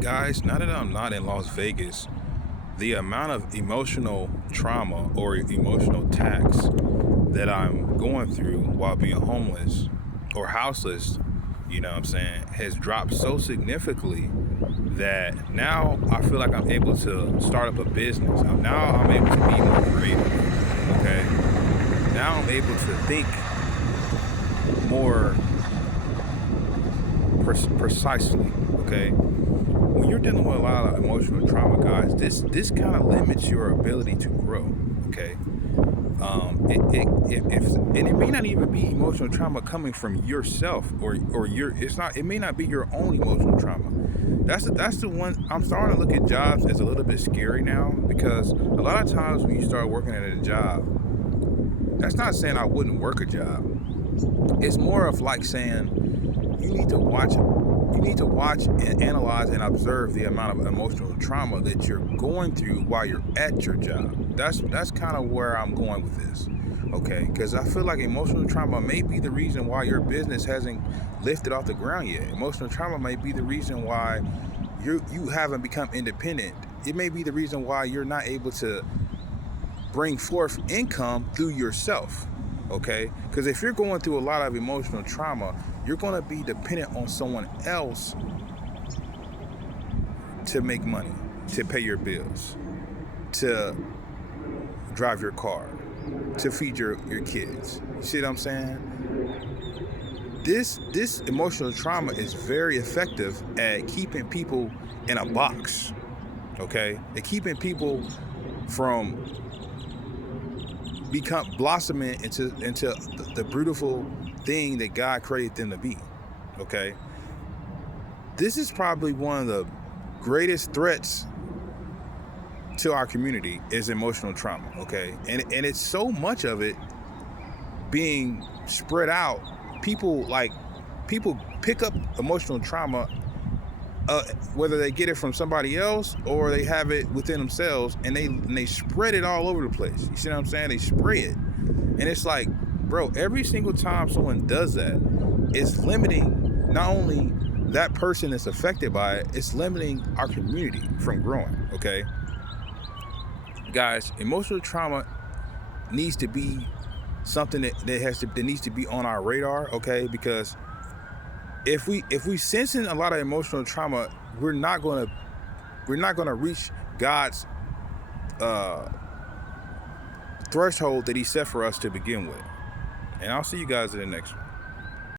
Guys, now that I'm not in Las Vegas, the amount of emotional trauma or emotional tax that I'm going through while being homeless or houseless, you know what I'm saying, has dropped so significantly that now I feel like I'm able to start up a business. Now I'm able to be more creative, okay? Now I'm able to think more precisely, okay? When you're dealing with a lot of emotional trauma, guys, this kind of limits your ability to grow. Okay, and it may not even be emotional trauma coming from yourself or your. It's not. It may not be your own emotional trauma. That's the one. I'm starting to look at jobs as a little bit scary now because a lot of times when you start working at a job, that's not saying I wouldn't work a job. It's more of like saying you need to watch and analyze and observe the amount of emotional trauma that you're going through while you're at your job. That's kind of where I'm going with this. Okay, because I feel like emotional trauma may be the reason why your business hasn't lifted off the ground yet. Emotional trauma may be the reason why you haven't become independent. It may be the reason why you're not able to bring forth income through yourself. Okay, because if you're going through a lot of emotional trauma, you're going to be dependent on someone else to make money, to pay your bills, to drive your car, to feed your kids. You see what I'm saying? This emotional trauma is very effective at keeping people in a box. Okay, at keeping people from become blossoming into the beautiful thing that God created them to be. Okay, this is probably one of the greatest threats to our community is emotional trauma. Okay, and it's so much of it being spread out. People pick up emotional trauma, whether they get it from somebody else or they have it within themselves, and they spread it all over the place. You see what I'm saying? They spray it, and it's like, bro, every single time someone does that, it's limiting not only that person that's affected by it, it's limiting our community from growing. Okay, guys, emotional trauma needs to be something that needs to be on our radar. Okay, because if we sensing a lot of emotional trauma, we're not gonna reach God's uh, threshold that He set for us to begin with. And I'll see you guys in the next one.